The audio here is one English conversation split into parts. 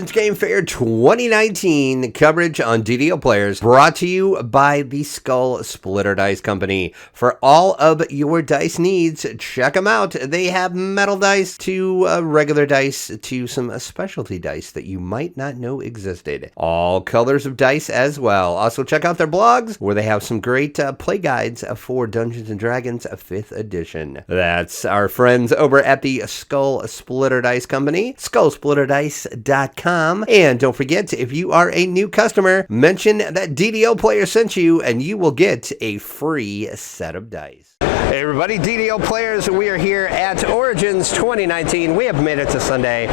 Origins Game Fair 2019 coverage on DDO Players, brought to you by the Skull Splitter Dice Company. For all of your dice needs, check them out. They have metal dice to regular dice to some specialty dice that you might not know existed. All colors of dice as well. Also check out their blogs where they have some great play guides for Dungeons & Dragons 5th edition. That's our friends over at the Skull Splitter Dice Company, skullsplitterdice.com. And don't forget, if you are a new customer, mention that DDO Player sent you and you will get a free set of dice. Hey everybody, DDO Players, we are here at Origins 2019. We have made it to Sunday.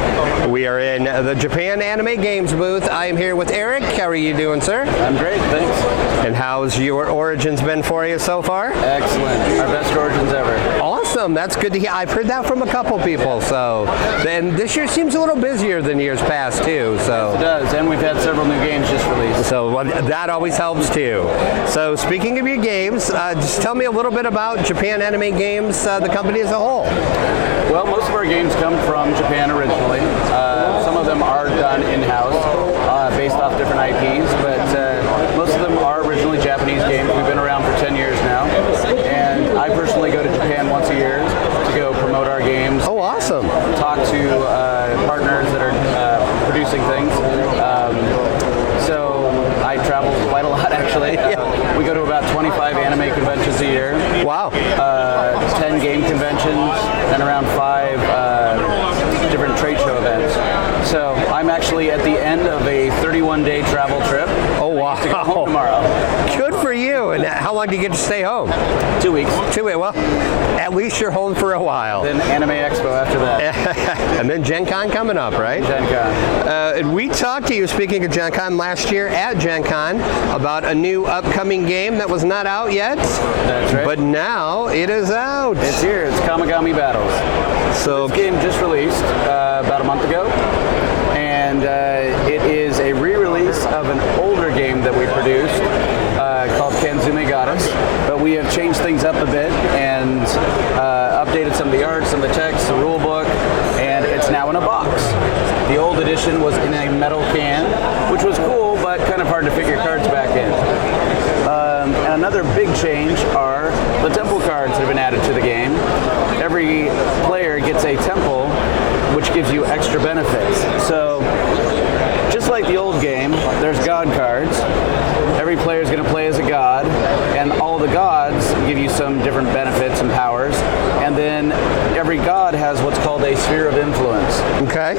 We are in the Japanime Games booth. I am here with Eric. How are you doing, sir? I'm great, thanks. And how's your Origins been for you so far? Excellent. Our best Origins ever. Awesome. That's good to hear. I've heard that from a couple people. So, and this year seems a little busier than years past too. So yes, it does, and we've had several new games just released. So that always helps too. So speaking of your games, just tell me a little bit about Japanime Games, the company as a whole. Well, most of our games come from Japan originally. Some of them are done in-house, based off different IPs, but most of them are originally Japanese games. We've been around for 10 years now, and I personally go to Japan once a year to go promote our games. Oh, awesome. Talk to partners that are producing things. So I travel quite a lot, actually. We go to about 25 anime conventions a year. Wow. 10 game conventions, and around 5 different trade show events. So I'm actually at the end of a 31-day travel trip. Oh, wow. To go home tomorrow. Good for you. And how long do you get to stay home? 2 weeks. 2 weeks. Well, at least you're home for a while. Then Anime Expo after that. And then Gen Con coming up, right? Gen Con. And we talked to you, speaking of Gen Con, last year at Gen Con about a new upcoming game that was not out yet. That's right. But now it is out. It's here. It's Kamigami Battles. So this game just released about a month ago. And it is a re-release of an older game that we produced called Kanzume Goddess. But we have changed things up a bit and updated some of the art, some of the text, the rule book, and it's now in a box. The old edition was in a metal can, which was cool, but kind of hard to fit your cards back in. And another big change are the temple cards that have been added to the game. Every player gets a temple, which gives you extra benefits. So, just like the old game, there's god cards. Every player is going to play as a god, and all the gods give you some different benefits and powers. And then every god has what's called a sphere of influence. okay.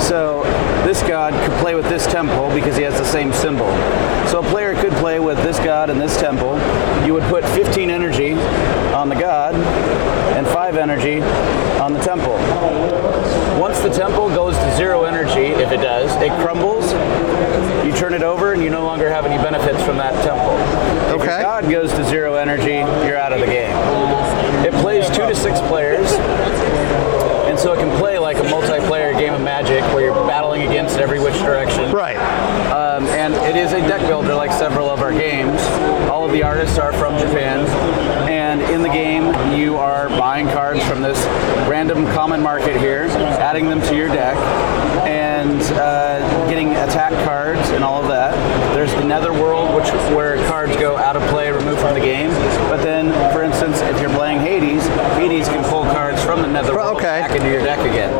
So this god could play with this temple because he has the same symbol. So a player could play with this god and this temple. You would put 15 energy on the god and 5 energy on the temple. Once the temple goes to 0 energy, if it does, it crumbles. You turn it over and you no longer have any benefits from that temple. If your god goes to 0 energy, you're out of the game. It plays 2 to 6 players, and so it can play like a multiplayer game of Magic where you're battling against every which direction. Right. And it is a deck builder like several of our games. All of the artists are from Japan, and in the game you are buying cards from this random common market here, adding them to your deck, and getting attack cards and all of that. There's the Netherworld, where cards go out of play, removed from the game. But then, for instance, if you're playing Hades, Hades can pull cards from the Netherworld back into your deck again.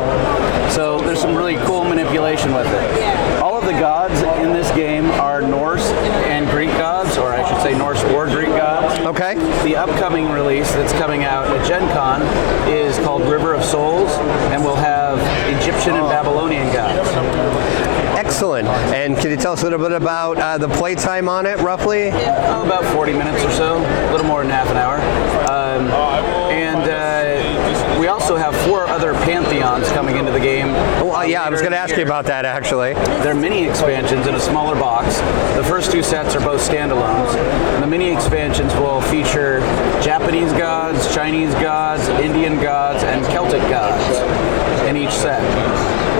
So there's some really cool manipulation with it. All of the gods in this game are Norse and Greek gods, or I should say Norse or Greek gods. Okay. The upcoming release that's coming out at Gen Con is called River of Souls, and we'll have Egyptian and Babylonian gods. Excellent. And can you tell us a little bit about the playtime on it, roughly? About 40 minutes or so, a little more than half an hour. We also have 4 other pantheons coming into the game. Well, yeah, I was going to ask you about that, actually. They're mini expansions in a smaller box. The first 2 sets are both standalones. And the mini expansions will feature Japanese gods, Chinese gods, Indian gods, and Celtic gods in each set.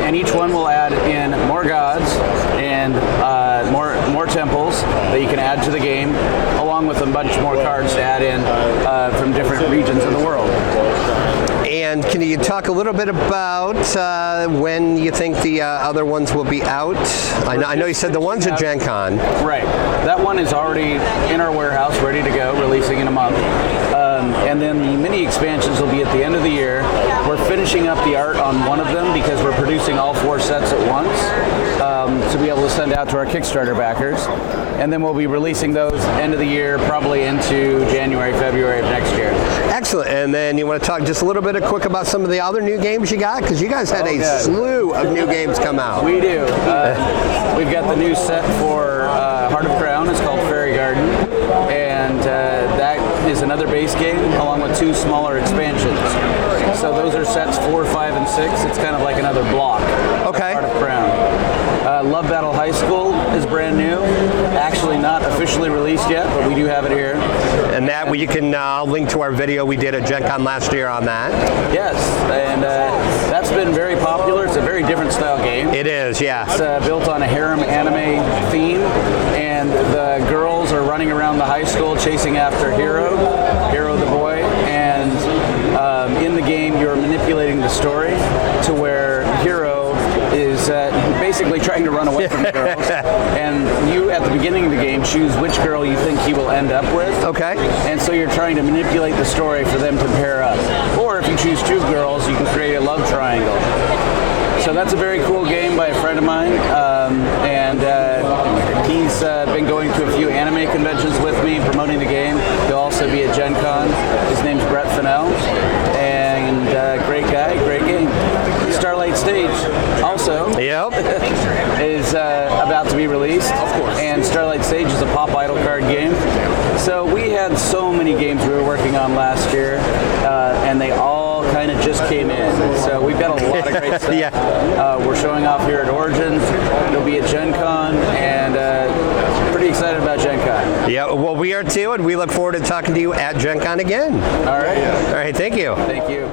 And each one will add in more gods and more temples that you can add to the game, along with a bunch more cards to add in from different regions of the world. And can you talk a little bit about when you think the other ones will be out? I know you said the one's at Gen Con. Right. That one is already in our warehouse, ready to go, releasing in a month. And then the mini expansions will be at the end of the year. We're finishing up the art on one of them because we're producing all 4 sets at once to be able to send out to our Kickstarter backers. And then we'll be releasing those end of the year, probably into January, February of next year. Excellent. And then you want to talk just a little bit quick about some of the other new games you got? Because you guys had a slew of new games come out. We do. We've got the new set for Heart of Crown. It's called Fairy Garden. And that is another base game along with 2 smaller expansions. So those are sets 4, 5, and 6. It's kind of like another block. Okay. Heart of Crown. Love Battle High School is brand new. Actually not officially released yet, but we do have it here. And that you can link to our video we did at Gen Con last year on that. Yes, and that's been very popular. It's a very different style game. It is, yeah. It's built on a harem anime theme, and the girls are running around the high school chasing after Hiro the boy, and in the game you're manipulating the story to where Hiro is basically trying to run away from the girls, and you at the beginning of the game choose which girl you think he will end up with. Okay. And so you're trying to manipulate the story for them to pair up. Or if you choose 2 girls, you can create a love triangle. So that's a very cool game by a friend of mine, and he's been going to a few anime conventions with me, promoting the game. He'll also be at Gen Con. His name's Brett Fennell, and great guy, great game. Starlight Stage also is about to be released. Of course. And Starlight Stage is a Pop Idol card game. So we had so many games we were working on last year, and they all kind of just came in. So we've got a lot of great stuff. We're showing off here at Origins. It'll be at Gen Con, and pretty excited about Gen Con. Yeah, well, we are too, and we look forward to talking to you at Gen Con again. All right. All right, thank you. Thank you.